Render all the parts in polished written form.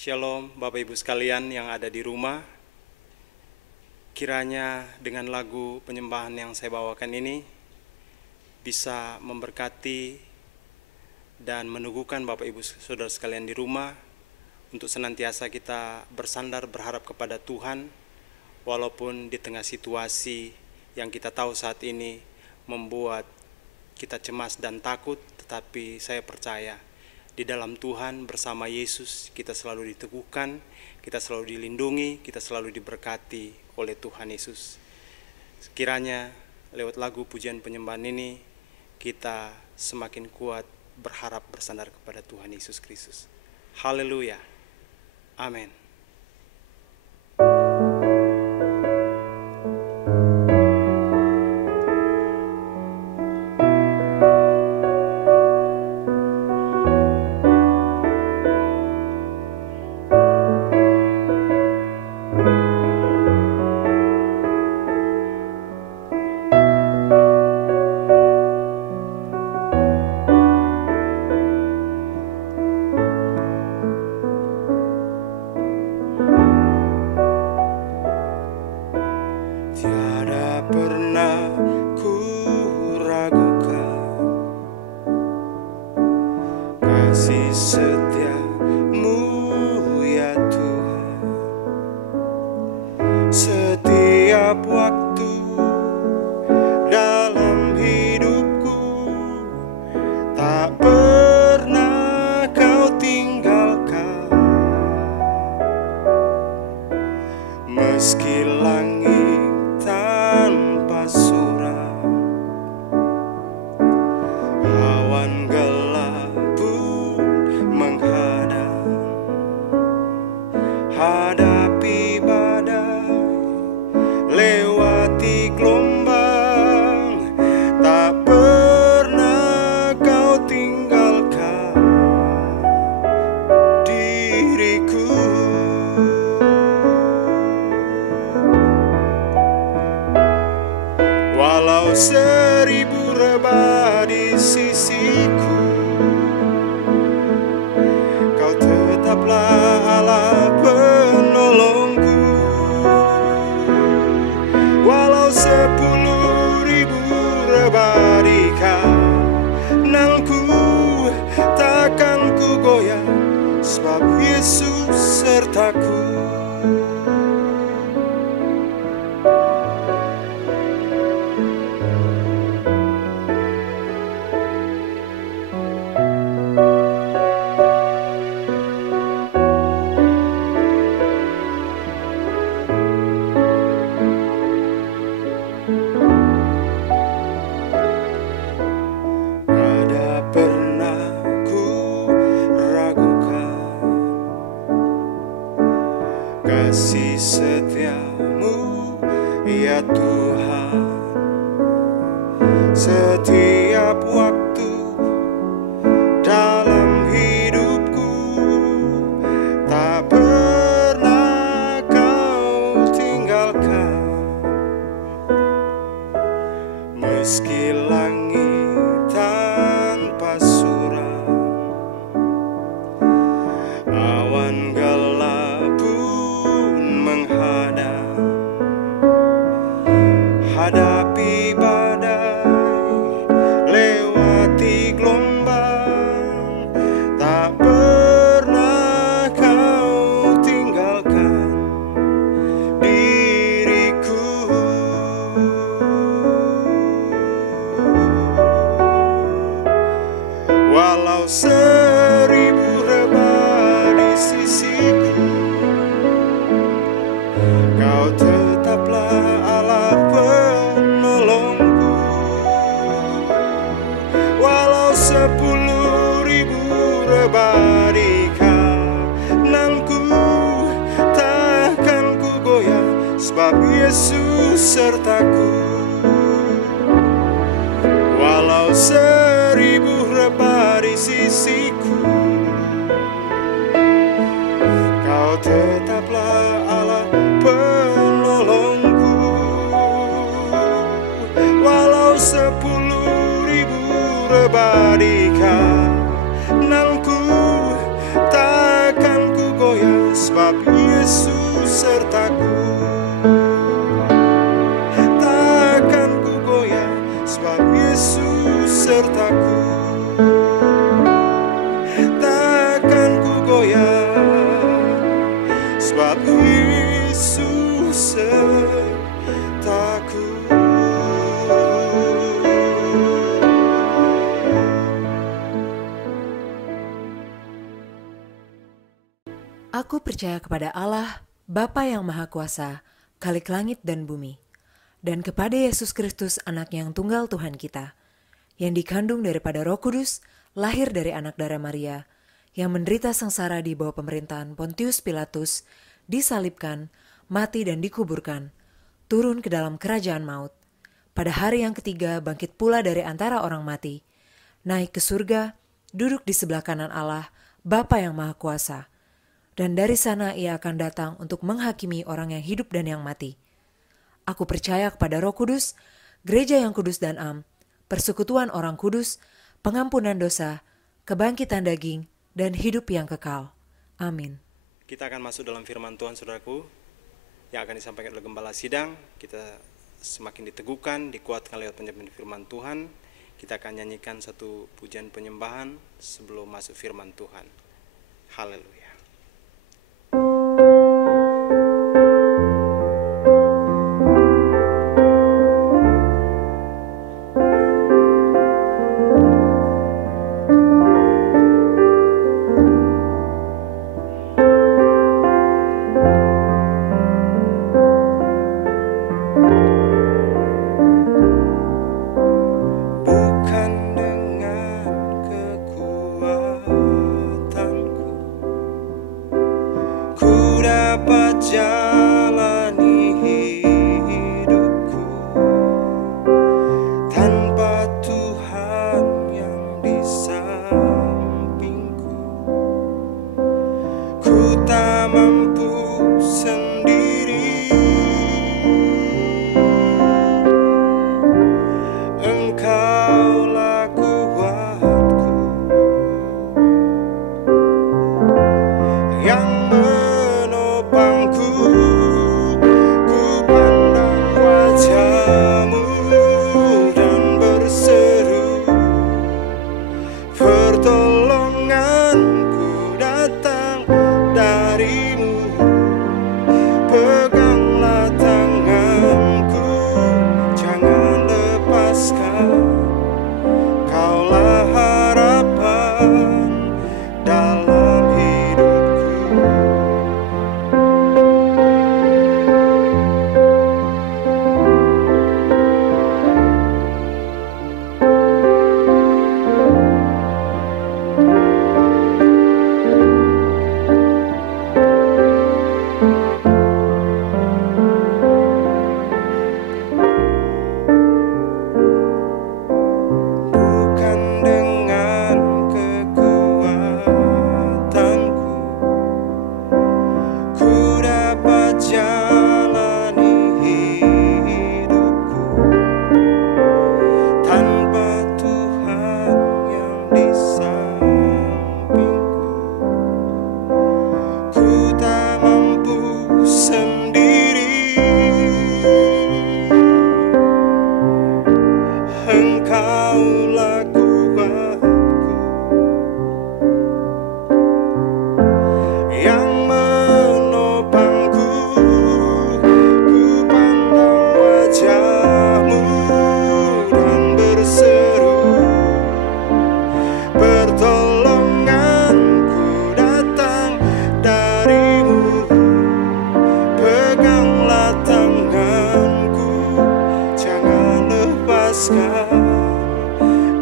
Shalom Bapak Ibu sekalian yang ada di rumah. Kiranya dengan lagu penyembahan yang saya bawakan ini bisa memberkati dan meneguhkan Bapak Ibu Saudara sekalian di rumah untuk senantiasa kita bersandar berharap kepada Tuhan walaupun di tengah situasi yang kita tahu saat ini membuat kita cemas dan takut, tetapi saya percaya di dalam Tuhan bersama Yesus kita selalu diteguhkan, kita selalu dilindungi, kita selalu diberkati oleh Tuhan Yesus. Sekiranya lewat lagu pujian penyembahan ini kita semakin kuat berharap bersandar kepada Tuhan Yesus Kristus. Haleluya. Amin. Seribu rebah di sisiku, Kau tetaplah Allah penolongku. Walau 10.000 rebah di kananku, takkan ku goyah, sebab Yesus sertaku. Kasih setiamu ya Tuhan, setiap waktu dalam hidupku, tak pernah Kau tinggalkan. Meski langit tanpa suram, awan gelap hadapi badai, lewati gelombang, tak pernah Kau tinggalkan diriku. Walau 1000 rebah di sisiku, Kau tetaplah Allah penolongku. Walau 10.000 rebah di kananku, takkan ku goyah, sebab Yesus sertaku. Walau 1000 rebah di sisiku, Kau tetaplah Allah penolongku. Walau 10.000 rebah di kananku, takkan ku goyah, Yesus sertaku. Takkan ku goyah, sebab Yesus sertaku. Takkan ku goyah, sebab Yesus sertaku. Aku percaya kepada Allah, Bapa yang Maha Kuasa, Khalik langit dan bumi, dan kepada Yesus Kristus, Anaknya yang tunggal Tuhan kita, yang dikandung daripada Roh Kudus, lahir dari anak darah Maria, yang menderita sengsara di bawah pemerintahan Pontius Pilatus, disalibkan, mati dan dikuburkan, turun ke dalam kerajaan maut. Pada hari yang ketiga bangkit pula dari antara orang mati, naik ke surga, duduk di sebelah kanan Allah, Bapa yang Maha Kuasa. Dan dari sana ia akan datang untuk menghakimi orang yang hidup dan yang mati. Aku percaya kepada Roh Kudus, gereja yang kudus dan am, persekutuan orang kudus, pengampunan dosa, kebangkitan daging, dan hidup yang kekal. Amin. Kita akan masuk dalam firman Tuhan, saudaraku, yang akan disampaikan oleh Gembala Sidang. Kita semakin diteguhkan, dikuatkan lewat penyampaian firman Tuhan. Kita akan nyanyikan satu pujian penyembahan sebelum masuk firman Tuhan. Haleluya.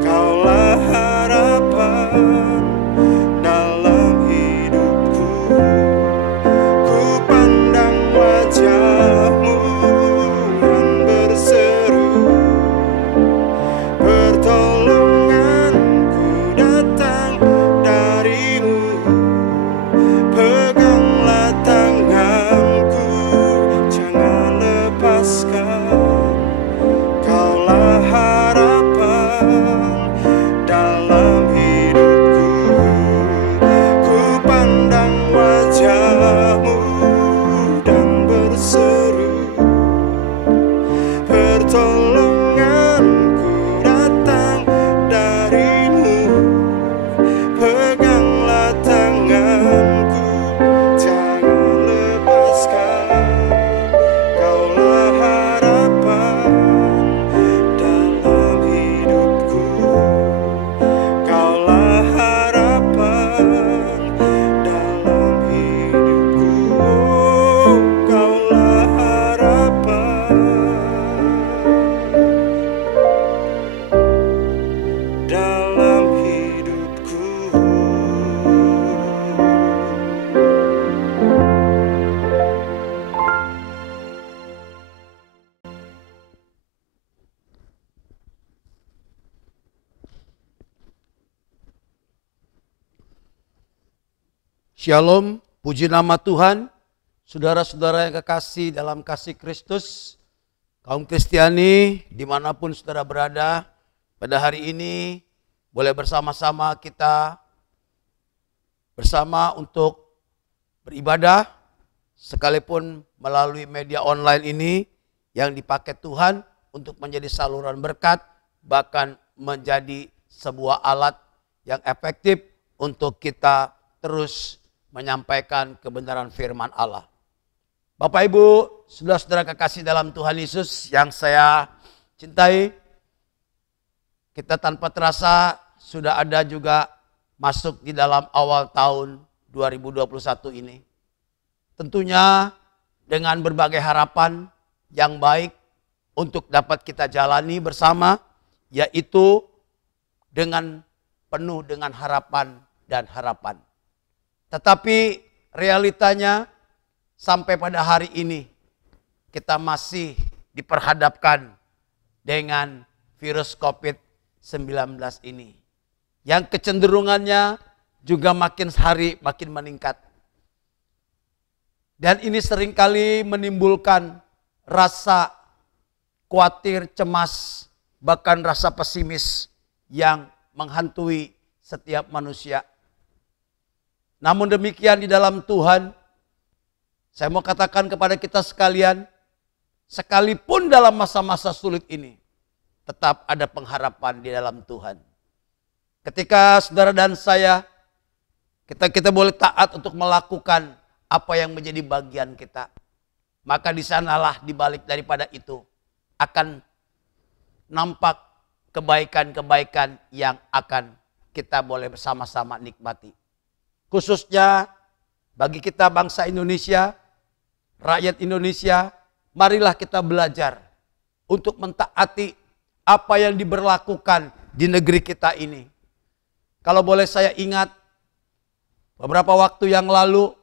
Kaulah harapan dalam hidupku. Shalom, puji nama Tuhan. Saudara-saudara yang kekasih dalam kasih Kristus, kaum Kristiani dimanapun saudara berada, pada hari ini boleh bersama-sama kita bersama untuk beribadah, sekalipun melalui media online ini yang dipakai Tuhan untuk menjadi saluran berkat, bahkan menjadi sebuah alat yang efektif untuk kita terus menyampaikan kebenaran firman Allah. Bapak Ibu, saudara-saudara kekasih dalam Tuhan Yesus yang saya cintai, kita tanpa terasa sudah ada juga masuk di dalam awal tahun 2021 ini. Tentunya dengan berbagai harapan yang baik untuk dapat kita jalani bersama, yaitu dengan penuh dengan harapan dan harapan. Tetapi realitanya sampai pada hari ini kita masih diperhadapkan dengan virus COVID-19 ini. Yang kecenderungannya juga makin hari makin meningkat. Dan ini seringkali menimbulkan rasa khawatir, cemas, bahkan rasa pesimis yang menghantui setiap manusia. Namun demikian di dalam Tuhan, saya mau katakan kepada kita sekalian, sekalipun dalam masa-masa sulit ini, tetap ada pengharapan di dalam Tuhan. Ketika saudara dan saya, kita boleh taat untuk melakukan apa yang menjadi bagian kita, maka di sanalah di balik daripada itu akan nampak kebaikan-kebaikan yang akan kita boleh bersama-sama nikmati. Khususnya bagi kita bangsa Indonesia, rakyat Indonesia, marilah kita belajar untuk mentaati apa yang diberlakukan di negeri kita ini. Kalau boleh saya ingat, beberapa waktu yang lalu,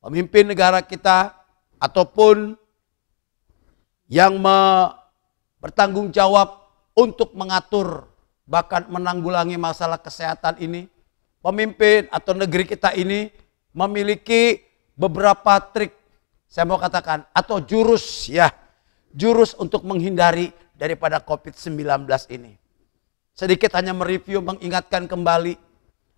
pemimpin negara kita ataupun yang bertanggung jawab untuk mengatur bahkan menanggulangi masalah kesehatan ini, pemimpin atau negeri kita ini memiliki beberapa trik, saya mau katakan, atau jurus untuk menghindari daripada COVID-19 ini. Sedikit hanya mereview, mengingatkan kembali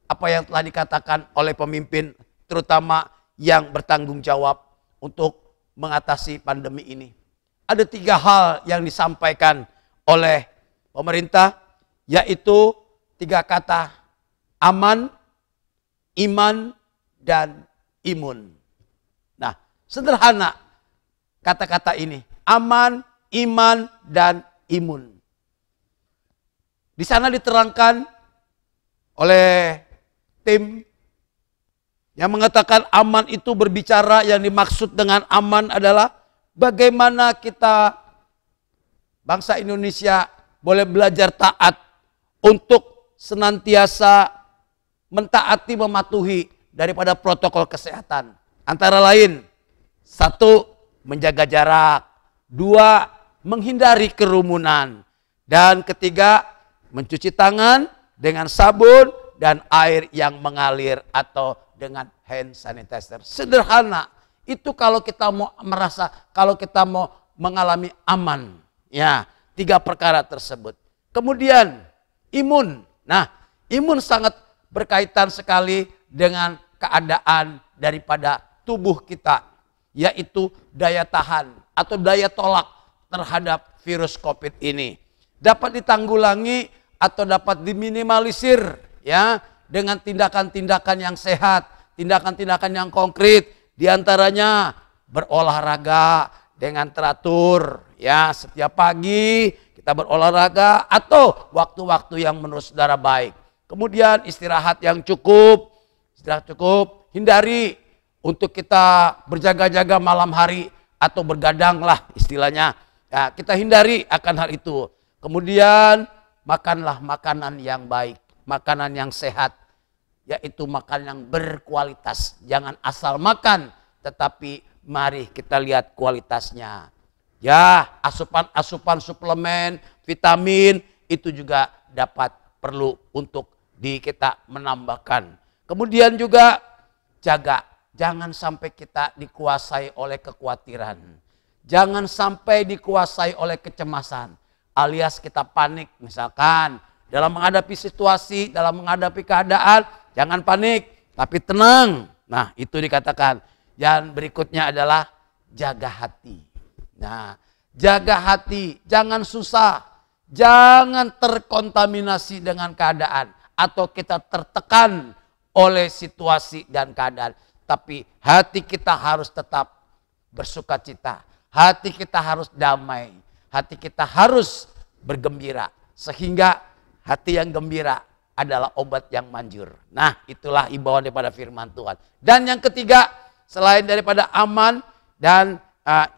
apa yang telah dikatakan oleh pemimpin, terutama yang bertanggung jawab untuk mengatasi pandemi ini. Ada 3 hal yang disampaikan oleh pemerintah, yaitu 3 kata: aman, iman, dan imun. Nah, sederhana kata-kata ini. Aman, iman, dan imun. Di sana diterangkan oleh tim yang mengatakan aman itu berbicara, yang dimaksud dengan aman adalah bagaimana kita bangsa Indonesia boleh belajar taat untuk senantiasa mentaati, mematuhi daripada protokol kesehatan. Antara lain, 1, menjaga jarak. 2, menghindari kerumunan. Dan 3, mencuci tangan dengan sabun dan air yang mengalir atau dengan hand sanitizer. Sederhana. Itu kalau kita mau merasa, kalau kita mau mengalami aman. Ya, 3 perkara tersebut. Kemudian imun. Nah, imun sangat berkaitan sekali dengan keadaan daripada tubuh kita, yaitu daya tahan atau daya tolak terhadap virus COVID ini. Dapat ditanggulangi atau dapat diminimalisir ya dengan tindakan-tindakan yang sehat, tindakan-tindakan yang konkret, diantaranya berolahraga dengan teratur ya, setiap pagi kita berolahraga atau waktu-waktu yang menurut saudara baik. Kemudian istirahat yang cukup, hindari untuk kita berjaga-jaga malam hari atau bergadang lah istilahnya. Ya, kita hindari akan hal itu. Kemudian makanlah makanan yang baik, makanan yang sehat, yaitu makanan yang berkualitas. Jangan asal makan, tetapi mari kita lihat kualitasnya. Ya, asupan suplemen, vitamin itu juga dapat perlu untuk kita menambahkan. Kemudian juga jaga. Jangan sampai kita dikuasai oleh kekhawatiran. Jangan sampai dikuasai oleh kecemasan. Alias kita panik misalkan. Dalam menghadapi situasi, dalam menghadapi keadaan, jangan panik. Tapi tenang. Nah itu dikatakan. Dan berikutnya adalah jaga hati. Nah jaga hati. Jangan susah. Jangan terkontaminasi dengan keadaan. Atau kita tertekan oleh situasi dan keadaan. Tapi hati kita harus tetap bersuka cita. Hati kita harus damai. Hati kita harus bergembira. Sehingga hati yang gembira adalah obat yang manjur. Nah itulah imbauan daripada firman Tuhan. Dan yang ketiga, selain daripada aman dan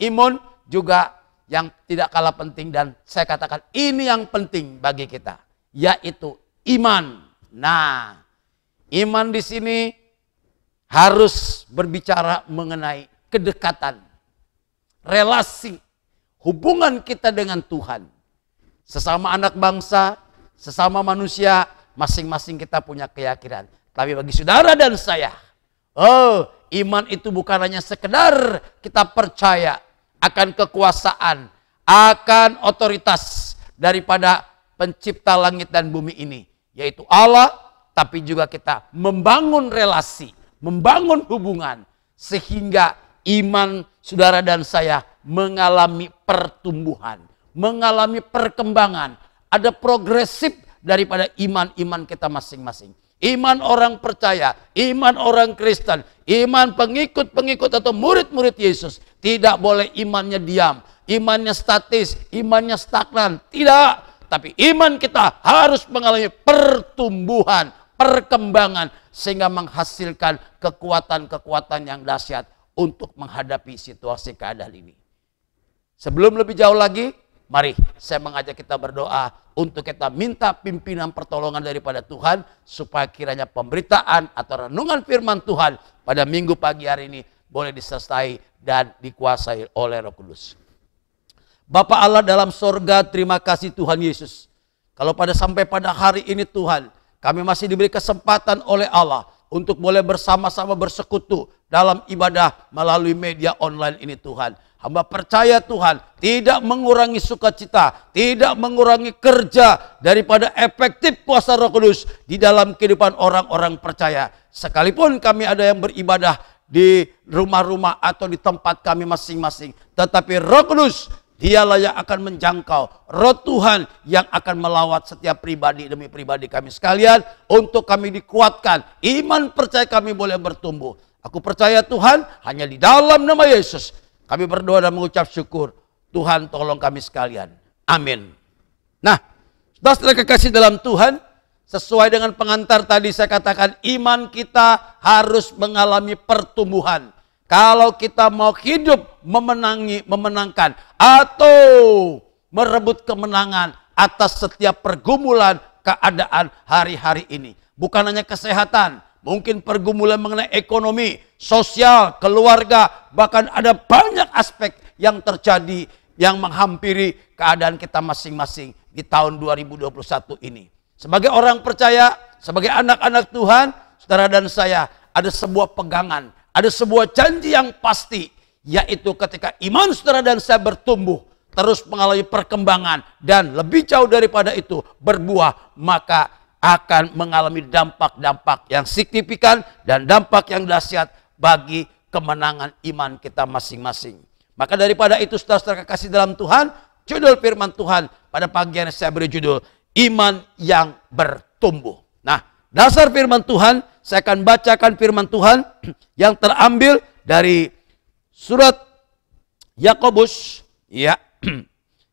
imun, juga yang tidak kalah penting dan saya katakan ini yang penting bagi kita. Yaitu iman. Nah iman di sini harus berbicara mengenai kedekatan, relasi, hubungan kita dengan Tuhan. Sesama anak bangsa, sesama manusia, masing-masing kita punya keyakinan. Tapi bagi saudara dan saya, iman itu bukan hanya sekedar kita percaya akan kekuasaan, akan otoritas daripada pencipta langit dan bumi ini, yaitu Allah, tapi juga kita membangun relasi, membangun hubungan sehingga iman saudara dan saya mengalami pertumbuhan, mengalami perkembangan. Ada progresif daripada iman-iman kita masing-masing. Iman orang percaya, iman orang Kristen, iman pengikut-pengikut atau murid-murid Yesus. Tidak boleh imannya diam, imannya statis, imannya stagnan. Tidak, tapi iman kita harus mengalami pertumbuhan, perkembangan, sehingga menghasilkan kekuatan-kekuatan yang dahsyat untuk menghadapi situasi keadaan ini. Sebelum lebih jauh lagi, mari saya mengajak kita berdoa untuk kita minta pimpinan pertolongan daripada Tuhan, supaya kiranya pemberitaan atau renungan firman Tuhan pada minggu pagi hari ini boleh disertai dan dikuasai oleh Roh Kudus. Bapa Allah dalam sorga, terima kasih Tuhan Yesus. Kalau sampai pada hari ini Tuhan, kami masih diberi kesempatan oleh Allah untuk boleh bersama-sama bersekutu dalam ibadah melalui media online ini Tuhan. Hamba percaya Tuhan tidak mengurangi sukacita, tidak mengurangi kerja daripada efektif kuasa Roh Kudus di dalam kehidupan orang-orang percaya. Sekalipun kami ada yang beribadah di rumah-rumah atau di tempat kami masing-masing, tetapi Roh Kudus Dialah yang akan menjangkau, Roh Tuhan yang akan melawat setiap pribadi demi pribadi kami sekalian, untuk kami dikuatkan, iman percaya kami boleh bertumbuh. Aku percaya Tuhan, hanya di dalam nama Yesus kami berdoa dan mengucap syukur. Tuhan tolong kami sekalian. Amin. Nah, saudara kekasih dalam Tuhan, sesuai dengan pengantar tadi saya katakan, iman kita harus mengalami pertumbuhan. Kalau kita mau hidup memenangkan atau merebut kemenangan atas setiap pergumulan keadaan hari-hari ini. Bukan hanya kesehatan, mungkin pergumulan mengenai ekonomi, sosial, keluarga, bahkan ada banyak aspek yang terjadi yang menghampiri keadaan kita masing-masing di tahun 2021 ini. Sebagai orang percaya, sebagai anak-anak Tuhan, saudara dan saya, ada sebuah pegangan, ada sebuah janji yang pasti, yaitu ketika iman saudara dan saya bertumbuh, terus mengalami perkembangan, dan lebih jauh daripada itu berbuah, maka akan mengalami dampak-dampak yang signifikan dan dampak yang dahsyat bagi kemenangan iman kita masing-masing. Maka daripada itu saudara-saudara kekasih dalam Tuhan, judul firman Tuhan pada pagi ini saya beri judul iman yang bertumbuh. Nah, dasar firman Tuhan, saya akan bacakan firman Tuhan yang terambil dari surat Yakobus, ya.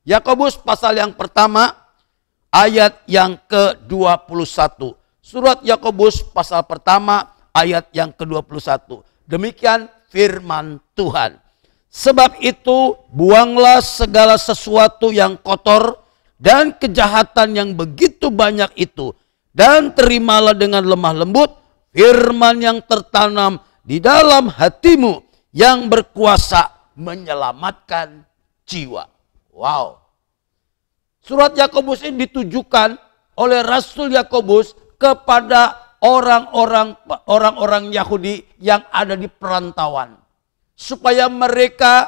Yakobus pasal yang pertama ayat yang ke-21. Surat Yakobus pasal pertama ayat yang ke-21. Demikian firman Tuhan. Sebab itu buanglah segala sesuatu yang kotor dan kejahatan yang begitu banyak itu, dan terimalah dengan lemah lembut firman yang tertanam di dalam hatimu, yang berkuasa menyelamatkan jiwa. Wow. Surat Yakobus ini ditujukan oleh Rasul Yakobus kepada orang-orang Yahudi yang ada di perantauan. Supaya mereka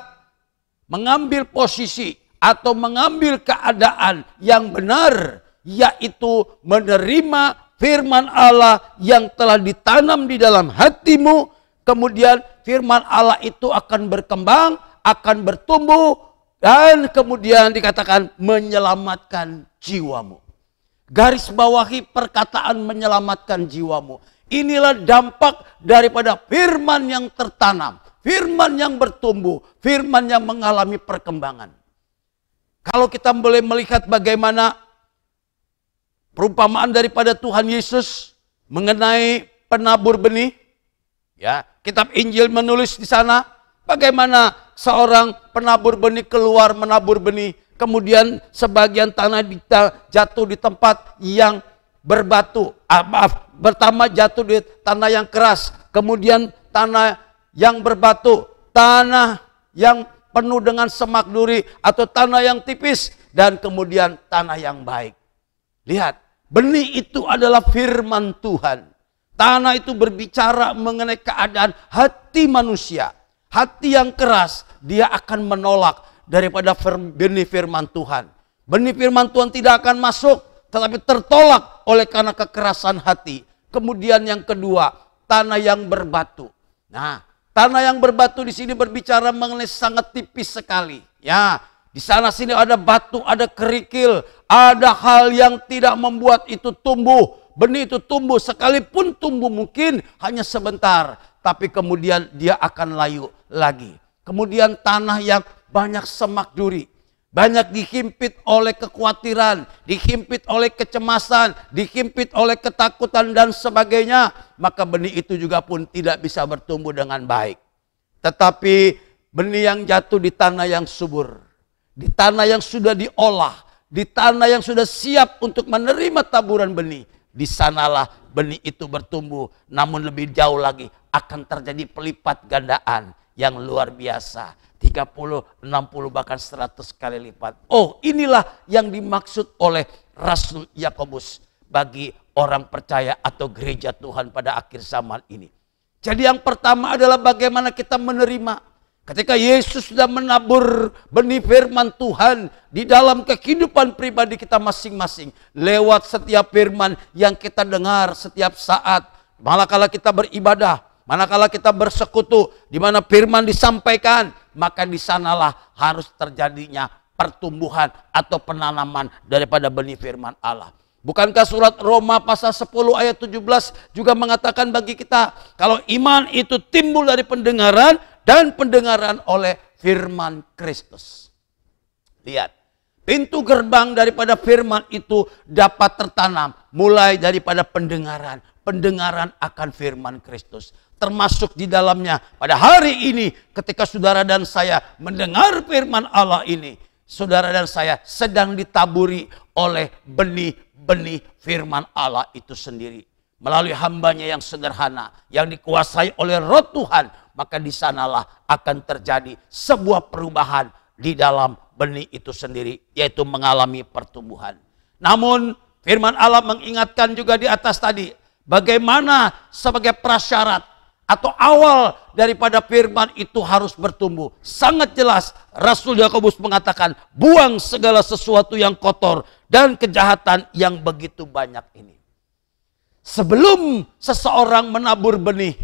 mengambil posisi atau mengambil keadaan yang benar, yaitu menerima firman Allah yang telah ditanam di dalam hatimu. Kemudian firman Allah itu akan berkembang, akan bertumbuh, dan kemudian dikatakan menyelamatkan jiwamu. Garis bawahi perkataan menyelamatkan jiwamu. Inilah dampak daripada firman yang tertanam, firman yang bertumbuh, firman yang mengalami perkembangan. Kalau kita boleh melihat bagaimana perumpamaan daripada Tuhan Yesus mengenai penabur benih, ya, kitab Injil menulis di sana bagaimana seorang penabur benih keluar menabur benih, kemudian sebagian tanah jatuh di tempat yang berbatu, pertama jatuh di tanah yang keras, kemudian tanah yang berbatu, tanah yang penuh dengan semak duri atau tanah yang tipis, dan kemudian tanah yang baik. Lihat, benih itu adalah firman Tuhan. Tanah itu berbicara mengenai keadaan hati manusia. Hati yang keras, dia akan menolak daripada benih firman Tuhan. Benih firman Tuhan tidak akan masuk, tetapi tertolak oleh karena kekerasan hati. Kemudian yang kedua, tanah yang berbatu. Nah, tanah yang berbatu di sini berbicara mengenai sangat tipis sekali. Ya, di sana sini ada batu, ada kerikil, ada hal yang tidak membuat itu tumbuh. Benih itu tumbuh, sekalipun tumbuh mungkin hanya sebentar, tapi kemudian dia akan layu lagi. Kemudian tanah yang banyak semak duri, banyak dihimpit oleh kekhawatiran, dihimpit oleh kecemasan, dihimpit oleh ketakutan dan sebagainya, maka benih itu juga pun tidak bisa bertumbuh dengan baik. Tetapi benih yang jatuh di tanah yang subur, di tanah yang sudah diolah, di tanah yang sudah siap untuk menerima taburan benih, di sanalah benih itu bertumbuh, namun lebih jauh lagi akan terjadi pelipat gandaan yang luar biasa. 30, 60 bahkan 100 kali lipat. Oh, inilah yang dimaksud oleh Rasul Yakobus bagi orang percaya atau gereja Tuhan pada akhir zaman ini. Jadi yang pertama adalah bagaimana kita menerima. Ketika Yesus sudah menabur benih firman Tuhan di dalam kehidupan pribadi kita masing-masing. Lewat setiap firman yang kita dengar setiap saat. Manakala kita beribadah, manakala kita bersekutu, di mana firman disampaikan, maka di sanalah harus terjadinya pertumbuhan atau penanaman daripada benih firman Allah. Bukankah surat Roma pasal 10 ayat 17 juga mengatakan bagi kita, kalau iman itu timbul dari pendengaran dan pendengaran oleh firman Kristus. Lihat, pintu gerbang daripada firman itu dapat tertanam mulai daripada pendengaran. Pendengaran akan firman Kristus. Termasuk di dalamnya pada hari ini ketika saudara dan saya mendengar firman Allah ini, saudara dan saya sedang ditaburi oleh benih-benih firman Allah itu sendiri. Melalui hambanya yang sederhana, yang dikuasai oleh Roh Tuhan, maka di sanalah akan terjadi sebuah perubahan di dalam benih itu sendiri, yaitu mengalami pertumbuhan. Namun firman Allah mengingatkan juga di atas tadi, bagaimana sebagai prasyarat atau awal daripada firman itu harus bertumbuh. Sangat jelas Rasul Yakobus mengatakan, buang segala sesuatu yang kotor dan kejahatan yang begitu banyak ini. Sebelum seseorang menabur benih,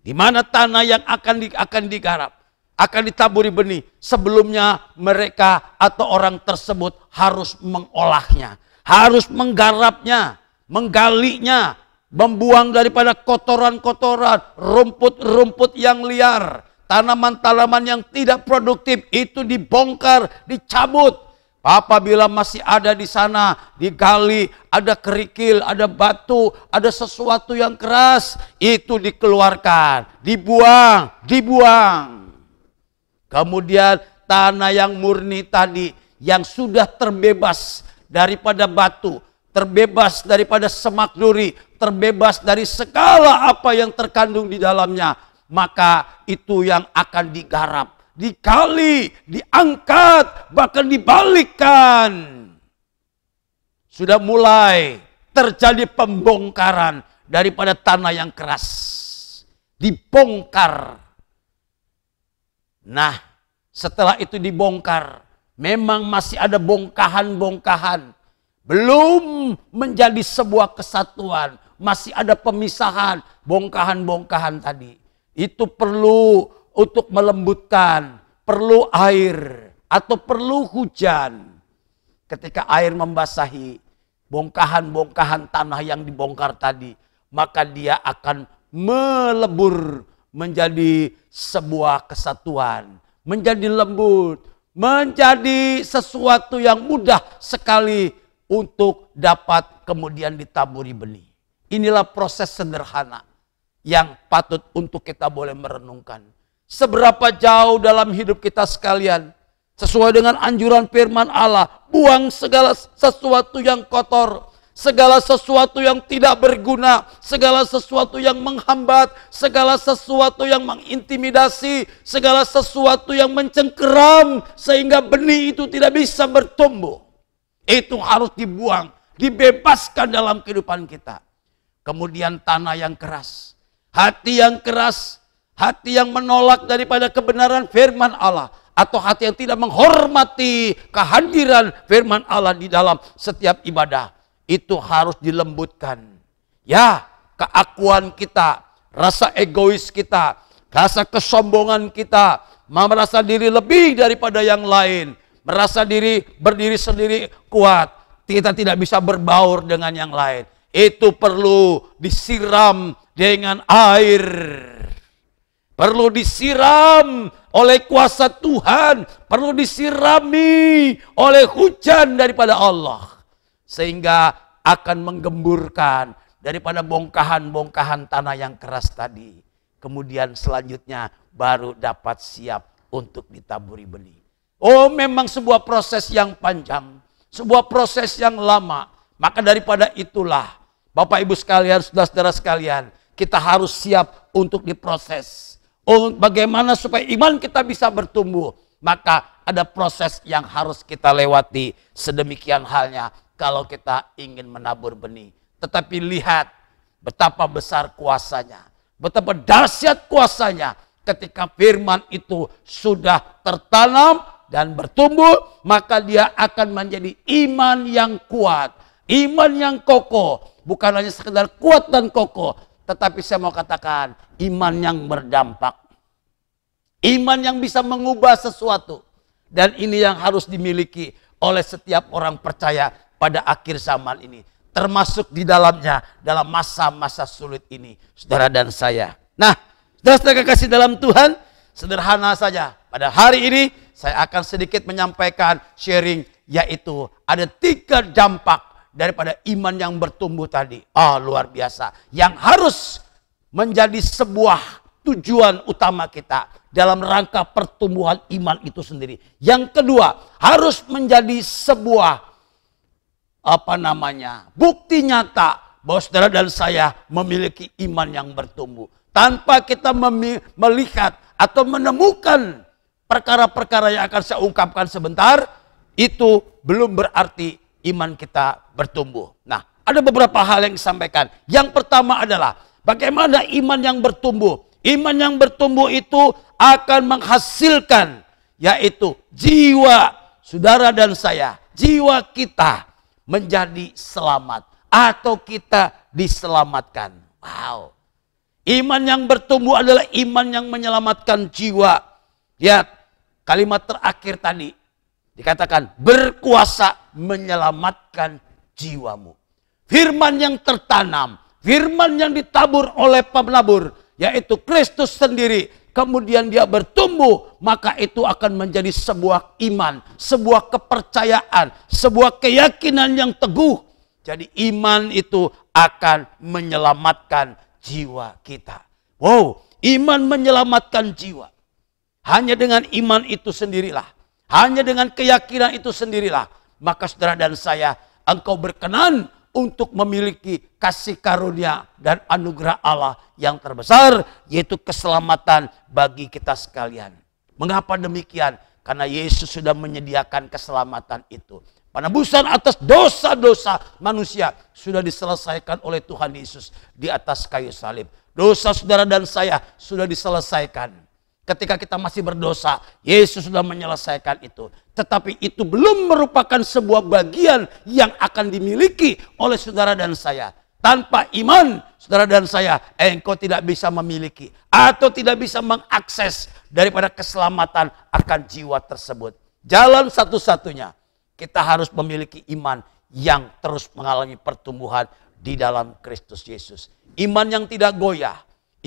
di mana tanah yang akan digarap, akan ditaburi benih, sebelumnya mereka atau orang tersebut harus mengolahnya, harus menggarapnya, menggalinya, membuang daripada kotoran-kotoran, rumput-rumput yang liar, tanaman-tanaman yang tidak produktif itu dibongkar, dicabut. Apabila masih ada di sana, digali, ada kerikil, ada batu, ada sesuatu yang keras, itu dikeluarkan, dibuang. Kemudian tanah yang murni tadi, yang sudah terbebas daripada batu, terbebas daripada semak duri, terbebas dari segala apa yang terkandung di dalamnya, maka itu yang akan digarap, dikali, diangkat, bahkan dibalikkan. Sudah mulai terjadi pembongkaran daripada tanah yang keras. Dibongkar. Nah, setelah itu dibongkar, memang masih ada bongkahan-bongkahan. Belum menjadi sebuah kesatuan. Masih ada pemisahan, bongkahan-bongkahan tadi. Itu perlu untuk melembutkan, perlu air atau perlu hujan. Ketika air membasahi bongkahan-bongkahan tanah yang dibongkar tadi, maka dia akan melebur menjadi sebuah kesatuan, menjadi lembut, menjadi sesuatu yang mudah sekali untuk dapat kemudian ditaburi benih. Inilah proses sederhana yang patut untuk kita boleh merenungkan. Seberapa jauh dalam hidup kita sekalian, sesuai dengan anjuran firman Allah, buang segala sesuatu yang kotor, segala sesuatu yang tidak berguna, segala sesuatu yang menghambat, segala sesuatu yang mengintimidasi, segala sesuatu yang mencengkeram sehingga benih itu tidak bisa bertumbuh. Itu harus dibuang, dibebaskan dalam kehidupan kita. Kemudian tanah yang keras, hati yang keras, hati yang menolak daripada kebenaran firman Allah, atau hati yang tidak menghormati kehadiran firman Allah di dalam setiap ibadah, itu harus dilembutkan. Ya, keakuan kita, rasa egois kita, rasa kesombongan kita, merasa diri lebih daripada yang lain, merasa diri berdiri sendiri kuat, kita tidak bisa berbaur dengan yang lain. Itu perlu disiram dengan air. Perlu disiram oleh kuasa Tuhan. Perlu disirami oleh hujan daripada Allah. Sehingga akan menggemburkan daripada bongkahan-bongkahan tanah yang keras tadi. Kemudian selanjutnya baru dapat siap untuk ditaburi benih. Oh, memang sebuah proses yang panjang. Sebuah proses yang lama. Maka daripada itulah, Bapak Ibu sekalian, saudara-saudara sekalian, kita harus siap untuk diproses. Oh, bagaimana supaya iman kita bisa bertumbuh? Maka ada proses yang harus kita lewati. Sedemikian halnya kalau kita ingin menabur benih. Tetapi lihat betapa besar kuasanya, betapa dahsyat kuasanya ketika firman itu sudah tertanam dan bertumbuh, maka dia akan menjadi iman yang kuat, iman yang kokoh. Bukan hanya sekedar kuat dan kokoh, tetapi saya mau katakan iman yang berdampak. Iman yang bisa mengubah sesuatu. Dan ini yang harus dimiliki oleh setiap orang percaya pada akhir zaman ini. Termasuk di dalamnya, dalam masa-masa sulit ini, saudara dan saya. Nah, saudara kasih dalam Tuhan, sederhana saja. Pada hari ini saya akan sedikit menyampaikan sharing, yaitu ada 3 dampak daripada iman yang bertumbuh tadi. Luar biasa. Yang harus menjadi sebuah tujuan utama kita dalam rangka pertumbuhan iman itu sendiri. Yang kedua, harus menjadi sebuah bukti nyata bahwa saudara dan saya memiliki iman yang bertumbuh. Tanpa kita melihat atau menemukan perkara-perkara yang akan saya ungkapkan sebentar, itu belum berarti iman kita bertumbuh. Nah, ada beberapa hal yang disampaikan. Yang pertama adalah bagaimana iman yang bertumbuh. Iman yang bertumbuh itu akan menghasilkan, yaitu jiwa saudara dan saya, jiwa kita menjadi selamat atau kita diselamatkan. Wow. Iman yang bertumbuh adalah iman yang menyelamatkan jiwa. Lihat kalimat terakhir tadi. Dikatakan berkuasa menyelamatkan jiwamu. Firman yang tertanam, firman yang ditabur oleh penabur, yaitu Kristus sendiri. Kemudian dia bertumbuh, maka itu akan menjadi sebuah iman, sebuah kepercayaan, sebuah keyakinan yang teguh. Jadi iman itu akan menyelamatkan jiwa kita. Wow, iman menyelamatkan jiwa. Hanya dengan iman itu sendirilah, hanya dengan keyakinan itu sendirilah, maka saudara dan saya, engkau berkenan untuk memiliki kasih karunia dan anugerah Allah yang terbesar, yaitu keselamatan bagi kita sekalian. Mengapa demikian? Karena Yesus sudah menyediakan keselamatan itu. Penebusan atas dosa-dosa manusia sudah diselesaikan oleh Tuhan Yesus di atas kayu salib. Dosa saudara dan saya sudah diselesaikan. Ketika kita masih berdosa, Yesus sudah menyelesaikan itu. Tetapi itu belum merupakan sebuah bagian yang akan dimiliki oleh saudara dan saya. Tanpa iman, saudara dan saya, engkau tidak bisa memiliki atau tidak bisa mengakses daripada keselamatan akan jiwa tersebut. Jalan satu-satunya, kita harus memiliki iman yang terus mengalami pertumbuhan di dalam Kristus Yesus. Iman yang tidak goyah,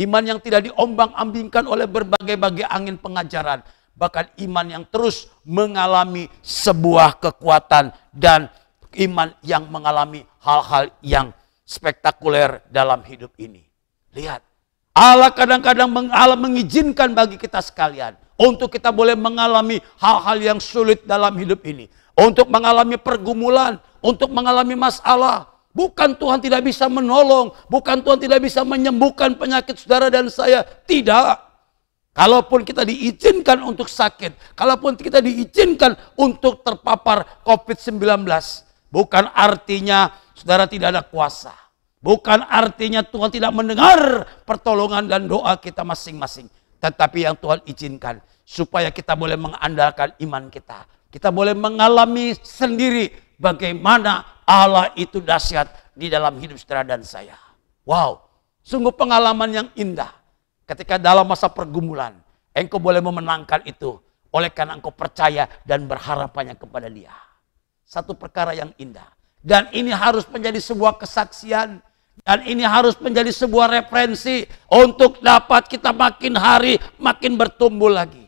iman yang tidak diombang-ambingkan oleh berbagai-bagai angin pengajaran. Bahkan iman yang terus mengalami sebuah kekuatan dan iman yang mengalami hal-hal yang spektakuler dalam hidup ini. Lihat, Allah kadang-kadang mengizinkan bagi kita sekalian untuk kita boleh mengalami hal-hal yang sulit dalam hidup ini. Untuk mengalami pergumulan, untuk mengalami masalah. Bukan Tuhan tidak bisa menolong, bukan Tuhan tidak bisa menyembuhkan penyakit saudara dan saya. Tidak. Kalaupun kita diizinkan untuk sakit, kalaupun kita diizinkan untuk terpapar COVID-19, bukan artinya saudara tidak ada kuasa. Bukan artinya Tuhan tidak mendengar pertolongan dan doa kita masing-masing. Tetapi yang Tuhan izinkan supaya kita boleh mengandalkan iman kita. Kita boleh mengalami sendiri bagaimana Allah itu dahsyat di dalam hidup saudara dan saya. Wow, sungguh pengalaman yang indah. Ketika dalam masa pergumulan, engkau boleh memenangkan itu oleh karena engkau percaya dan berharapannya kepada Dia. Satu perkara yang indah. Dan ini harus menjadi sebuah kesaksian. Dan ini harus menjadi sebuah referensi untuk dapat kita makin hari makin bertumbuh lagi.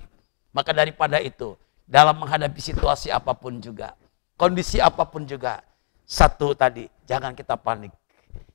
Maka daripada itu, dalam menghadapi situasi apapun juga, kondisi apapun juga, satu tadi, jangan kita panik.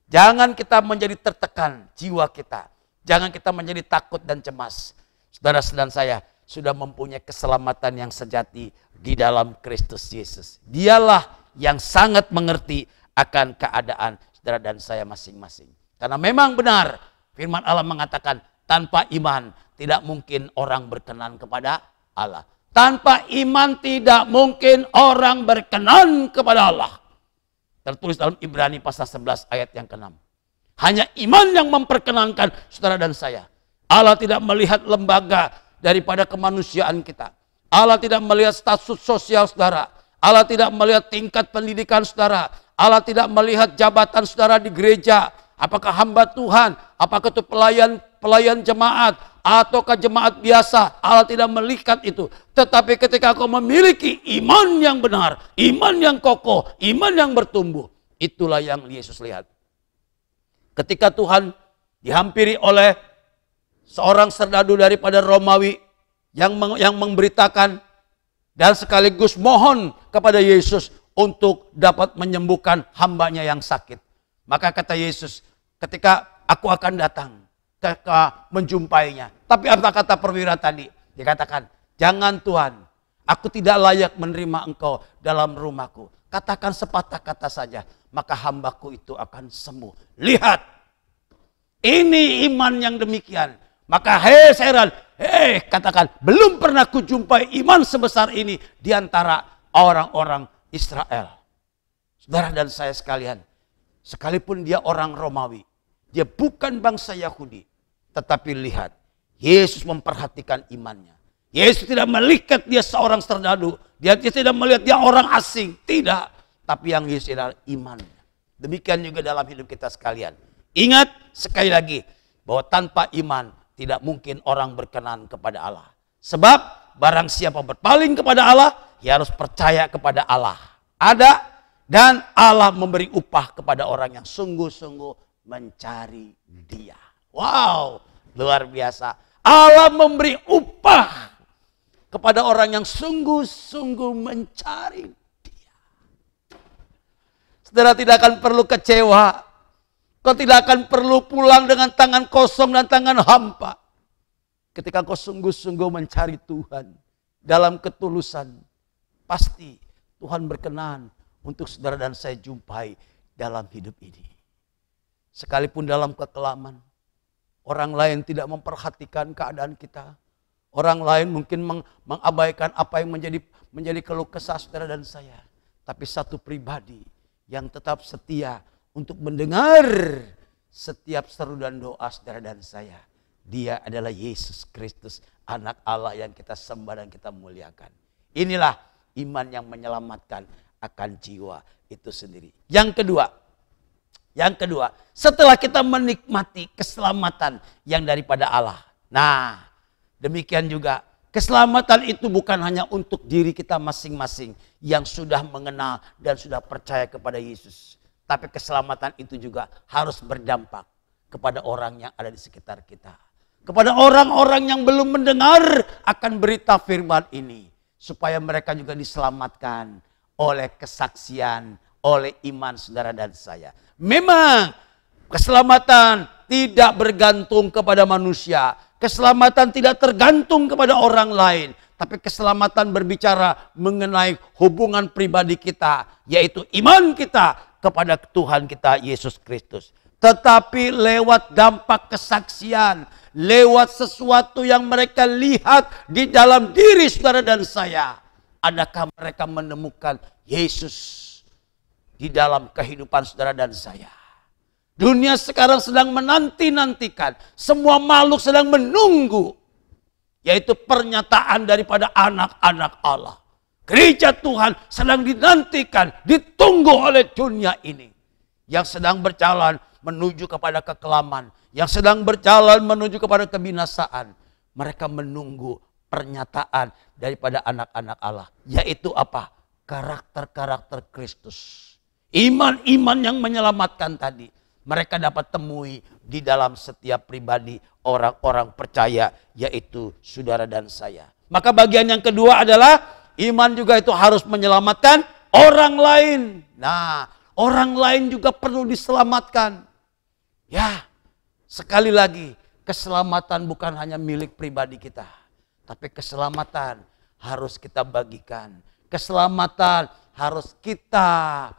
Jangan kita menjadi tertekan jiwa kita. Jangan kita menjadi takut dan cemas. Saudara dan saya sudah mempunyai keselamatan yang sejati di dalam Kristus Yesus. Dialah yang sangat mengerti akan keadaan saudara dan saya masing-masing. Karena memang benar firman Allah mengatakan tanpa iman tidak mungkin orang berkenan kepada Allah. Tanpa iman tidak mungkin orang berkenan kepada Allah. Tertulis dalam Ibrani pasal 11 ayat yang ke-6. Hanya iman yang memperkenankan saudara dan saya. Allah tidak melihat lembaga daripada kemanusiaan kita. Allah tidak melihat status sosial saudara. Allah tidak melihat tingkat pendidikan saudara. Allah tidak melihat jabatan saudara di gereja. Apakah hamba Tuhan, apakah itu pelayan jemaat, ataukah jemaat biasa. Allah tidak melihat itu. Tetapi ketika kau memiliki iman yang benar, iman yang kokoh, iman yang bertumbuh, itulah yang Yesus lihat. Ketika Tuhan dihampiri oleh seorang serdadu daripada Romawi yang memberitakan dan sekaligus mohon kepada Yesus untuk dapat menyembuhkan hambanya yang sakit. Maka kata Yesus, ketika aku akan datang menjumpainya. Tapi apa kata perwira tadi? Dikatakan, jangan Tuhan, aku tidak layak menerima engkau dalam rumahku. Katakan sepatah kata saja, maka hambaku itu akan sembuh. Lihat, ini iman yang demikian. Maka katakan, belum pernah kujumpai iman sebesar ini di antara orang-orang Israel. Saudara dan saya sekalian, sekalipun dia orang Romawi, dia bukan bangsa Yahudi. Tetapi lihat, Yesus memperhatikan imannya. Yesus tidak melihat dia seorang serdadu. Dia tidak melihat dia orang asing. Tidak. Tapi yang Yesus adalah imannya. Demikian juga dalam hidup kita sekalian. Ingat sekali lagi bahwa tanpa iman tidak mungkin orang berkenan kepada Allah. Sebab barang siapa berpaling kepada Allah, ia harus percaya kepada Allah. Ada dan Allah memberi upah kepada orang yang sungguh-sungguh mencari Dia. Wow, luar biasa. Allah memberi upah kepada orang yang sungguh-sungguh mencari Dia. Saudara tidak akan perlu kecewa. Kau tidak akan perlu pulang dengan tangan kosong dan tangan hampa. Ketika kau sungguh-sungguh mencari Tuhan dalam ketulusan, pasti Tuhan berkenan untuk saudara dan saya jumpai dalam hidup ini. Sekalipun dalam kekelaman, orang lain tidak memperhatikan keadaan kita. Orang lain mungkin mengabaikan apa yang menjadi keluh kesah saudara dan saya. tapi satu pribadi yang tetap setia untuk mendengar setiap seru dan doa saudara dan saya. Dia adalah Yesus Kristus, anak Allah yang kita sembah dan kita muliakan. Inilah iman yang menyelamatkan akan jiwa itu sendiri. Yang kedua, setelah kita menikmati keselamatan yang daripada Allah. Nah, demikian juga keselamatan itu bukan hanya untuk diri kita masing-masing yang sudah mengenal dan sudah percaya kepada Yesus. Tapi keselamatan itu juga harus berdampak kepada orang yang ada di sekitar kita. Kepada orang-orang yang belum mendengar akan berita firman ini. Supaya mereka juga diselamatkan oleh kesaksian, oleh iman saudara dan saya. Memang keselamatan tidak bergantung kepada manusia. Keselamatan tidak tergantung kepada orang lain. Tapi keselamatan berbicara mengenai hubungan pribadi kita. Yaitu iman kita kepada Tuhan kita Yesus Kristus. Tetapi lewat dampak kesaksian. Lewat sesuatu yang mereka lihat di dalam diri saudara dan saya. Adakah mereka menemukan Yesus di dalam kehidupan saudara dan saya? Dunia sekarang sedang menanti-nantikan. Semua makhluk sedang menunggu. Yaitu pernyataan daripada anak-anak Allah. Gereja Tuhan sedang dinantikan, ditunggu oleh dunia ini. Yang sedang berjalan menuju kepada kekelaman. Yang sedang berjalan menuju kepada kebinasaan. Mereka menunggu pernyataan daripada anak-anak Allah. Yaitu apa? Karakter-karakter Kristus. Iman-iman yang menyelamatkan tadi. Mereka dapat temui di dalam setiap pribadi orang-orang percaya. Yaitu saudara dan saya. Maka bagian yang kedua adalah iman juga itu harus menyelamatkan orang lain. Nah, orang lain juga perlu diselamatkan. Ya, sekali lagi, keselamatan bukan hanya milik pribadi kita. Tapi keselamatan harus kita bagikan. Keselamatan harus kita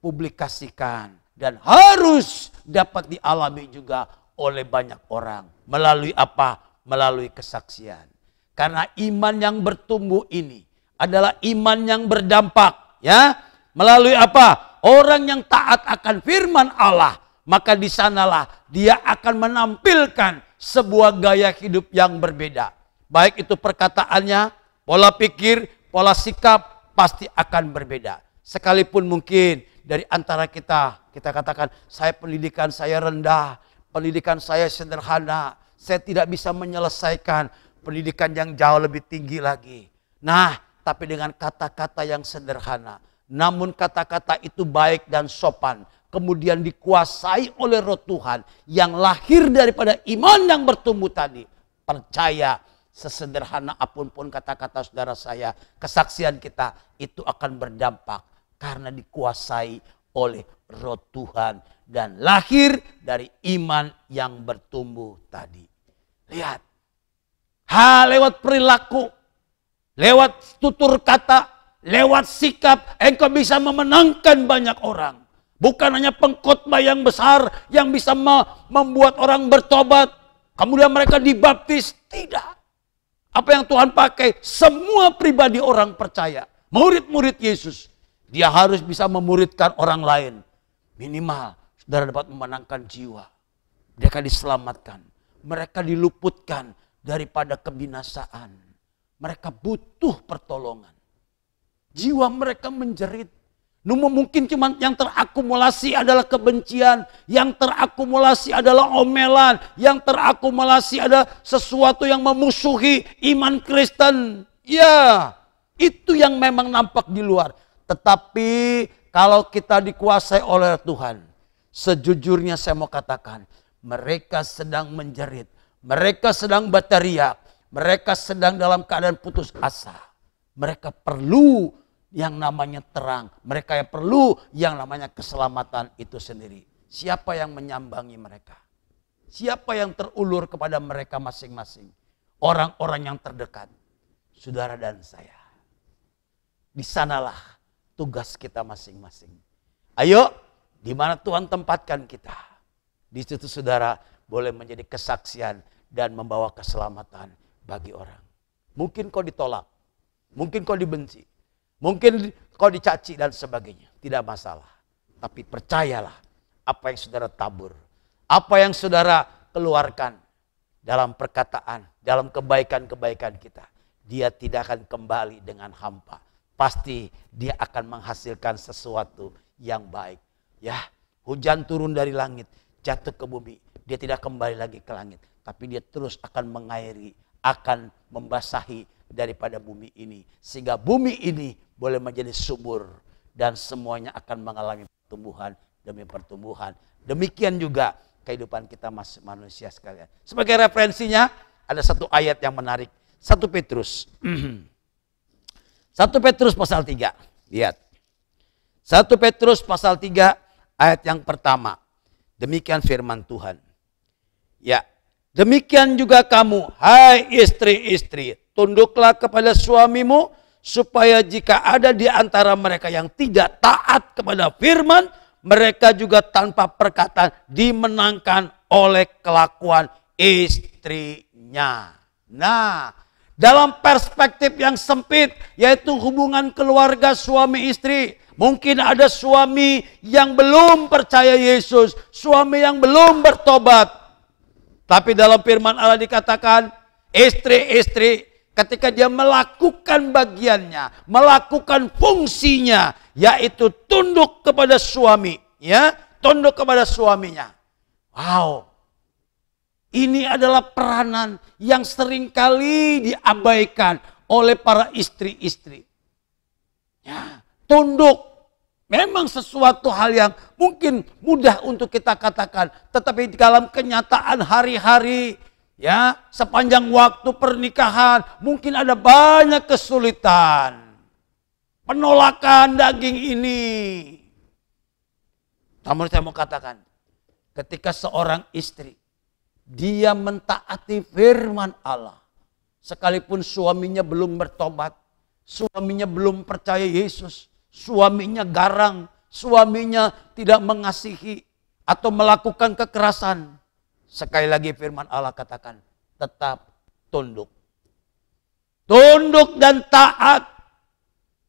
publikasikan. Dan harus dapat dialami juga oleh banyak orang. Melalui apa? Melalui kesaksian. Karena iman yang bertumbuh ini adalah iman yang berdampak. Ya, melalui apa? Orang yang taat akan firman Allah. Maka di sanalah dia akan menampilkan sebuah gaya hidup yang berbeda. Baik itu perkataannya, pola pikir, pola sikap pasti akan berbeda. Sekalipun mungkin dari antara kita katakan saya pendidikan saya rendah, pendidikan saya sederhana, saya tidak bisa menyelesaikan pendidikan yang jauh lebih tinggi lagi. Nah, tapi dengan kata-kata yang sederhana, namun kata-kata itu baik dan sopan. Kemudian dikuasai oleh Roh Tuhan yang lahir daripada iman yang bertumbuh tadi. Percaya sesederhana apapun kata-kata saudara saya, kesaksian kita itu akan berdampak karena dikuasai oleh Roh Tuhan dan lahir dari iman yang bertumbuh tadi. Lihat, lewat perilaku, lewat tutur kata, lewat sikap, engkau bisa memenangkan banyak orang. Bukan hanya pengkhotbah yang besar yang bisa membuat orang bertobat. Kemudian mereka dibaptis. Tidak. Apa yang Tuhan pakai? Semua pribadi orang percaya. Murid-murid Yesus. Dia harus bisa memuridkan orang lain. Minimal saudara dapat memenangkan jiwa. Mereka diselamatkan. Mereka diluputkan daripada kebinasaan. Mereka butuh pertolongan. Jiwa mereka menjerit. Mungkin cuma yang terakumulasi adalah kebencian, yang terakumulasi adalah omelan, yang terakumulasi adalah sesuatu yang memusuhi iman Kristen. Ya, itu yang memang nampak di luar. Tetapi kalau kita dikuasai oleh Tuhan, sejujurnya saya mau katakan, mereka sedang menjerit, mereka sedang berteriak, mereka sedang dalam keadaan putus asa. Mereka perlu yang namanya terang. Mereka yang perlu yang namanya keselamatan itu sendiri. Siapa yang menyambangi mereka? Siapa yang terulur kepada mereka masing-masing? Orang-orang yang terdekat. Saudara dan saya. Di sanalah tugas kita masing-masing. Ayo, di mana Tuhan tempatkan kita? Di situ saudara boleh menjadi kesaksian dan membawa keselamatan bagi orang. Mungkin kau ditolak. Mungkin kau dibenci. Mungkin kau dicaci dan sebagainya. Tidak masalah. Tapi percayalah apa yang saudara tabur. Apa yang saudara keluarkan dalam perkataan, dalam kebaikan-kebaikan kita. Dia tidak akan kembali dengan hampa. Pasti dia akan menghasilkan sesuatu yang baik. Ya, hujan turun dari langit, jatuh ke bumi. Dia tidak kembali lagi ke langit. Tapi dia terus akan mengairi, akan membasahi daripada bumi ini. Sehingga bumi ini boleh menjadi subur. Dan semuanya akan mengalami pertumbuhan demi pertumbuhan. Demikian juga kehidupan kita manusia sekalian. Sebagai referensinya ada satu ayat yang menarik. 1 Petrus. 1 Petrus pasal 3. Lihat. 1 Petrus pasal 3 ayat yang pertama. Demikian firman Tuhan. Ya, demikian juga kamu, hai istri-istri, tunduklah kepada suamimu, supaya jika ada di antara mereka yang tidak taat kepada firman, mereka juga tanpa perkataan dimenangkan oleh kelakuan istrinya. Nah, dalam perspektif yang sempit, yaitu hubungan keluarga suami istri. Mungkin ada suami yang belum percaya Yesus, suami yang belum bertobat. Tapi dalam firman Allah dikatakan, istri-istri ketika dia melakukan bagiannya, melakukan fungsinya, yaitu tunduk kepada suami, ya, tunduk kepada suaminya. Wow. Ini adalah peranan yang seringkali diabaikan oleh para istri-istri. Ya, tunduk memang sesuatu hal yang mungkin mudah untuk kita katakan, tetapi dalam kenyataan hari-hari, ya, sepanjang waktu pernikahan mungkin ada banyak kesulitan. Penolakan daging ini. Namun saya mau katakan, ketika seorang istri, dia mentaati firman Allah. Sekalipun suaminya belum bertobat, suaminya belum percaya Yesus, suaminya garang, suaminya tidak mengasihi atau melakukan kekerasan. Sekali lagi firman Allah katakan, tetap tunduk. Tunduk dan taat.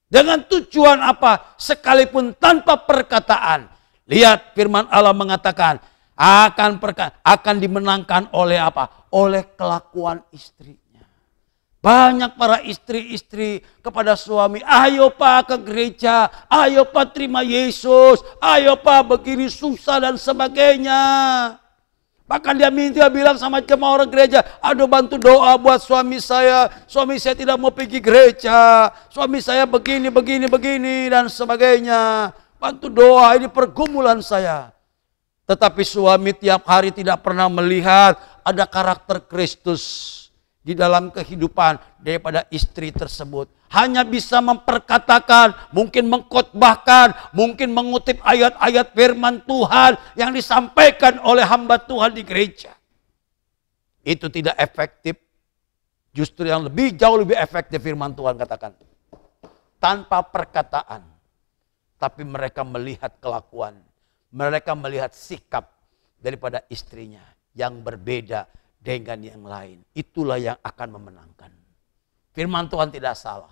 Dengan tujuan apa? Sekalipun tanpa perkataan. Lihat firman Allah mengatakan, akan dimenangkan oleh apa? Oleh kelakuan istrinya. Banyak para istri-istri kepada suami, ayo pak ke gereja, ayo pak terima Yesus, ayo pak begini susah dan sebagainya. Bahkan dia bilang sama jemaah orang gereja, aduh bantu doa buat suami saya tidak mau pergi gereja, suami saya begini dan sebagainya. Bantu doa, ini pergumulan saya. Tetapi suami tiap hari tidak pernah melihat ada karakter Kristus di dalam kehidupan daripada istri tersebut. Hanya bisa memperkatakan, mungkin mengkhotbahkan, mungkin mengutip ayat-ayat firman Tuhan yang disampaikan oleh hamba Tuhan di gereja. Itu tidak efektif. Justru yang jauh lebih efektif firman Tuhan katakan. Tanpa perkataan. Tapi mereka melihat kelakuan. Mereka melihat sikap daripada istrinya yang berbeda dengan yang lain. Itulah yang akan memenangkan. Firman Tuhan tidak salah.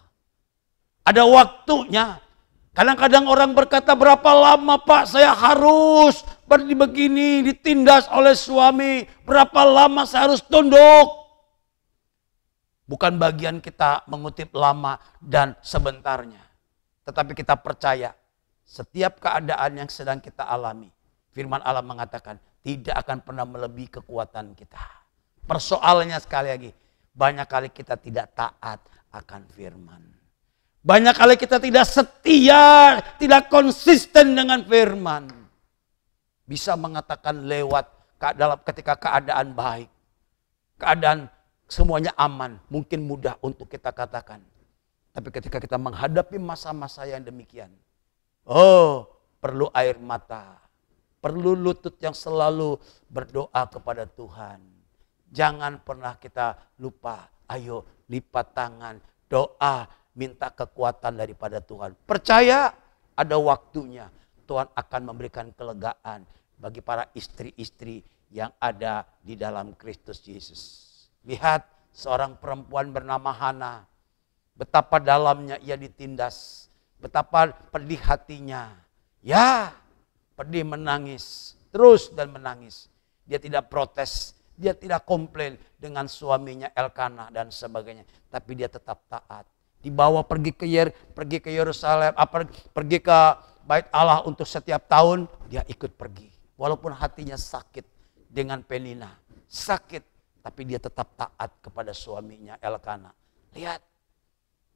Ada waktunya. Kadang-kadang orang berkata, berapa lama pak saya harus begini ditindas oleh suami. Berapa lama saya harus tunduk. Bukan bagian kita mengutip lama dan sebentarnya. Tetapi kita percaya. Setiap keadaan yang sedang kita alami, firman Allah mengatakan tidak akan pernah melebihi kekuatan kita. Persoalannya sekali lagi, banyak kali kita tidak taat akan firman. Banyak kali kita tidak setia, tidak konsisten dengan firman. Bisa mengatakan lewat ketika keadaan baik, keadaan semuanya aman, mungkin mudah untuk kita katakan. Tapi ketika kita menghadapi masa-masa yang demikian, perlu air mata. Perlu lutut yang selalu berdoa kepada Tuhan. Jangan pernah kita lupa. Ayo lipat tangan. Doa. Minta kekuatan daripada Tuhan. Percaya ada waktunya. Tuhan akan memberikan kelegaan. Bagi para istri-istri yang ada di dalam Kristus Yesus. Lihat seorang perempuan bernama Hana. Betapa dalamnya ia ditindas. betapa pedih hatinya. Ya, pedih menangis, terus dan menangis. Dia tidak protes, dia tidak komplain dengan suaminya Elkana dan sebagainya. Tapi dia tetap taat. Dibawa pergi ke Yerusalem, pergi ke Bait Allah untuk setiap tahun, dia ikut pergi. Walaupun hatinya sakit dengan Penina. Sakit, tapi dia tetap taat kepada suaminya Elkana. Lihat,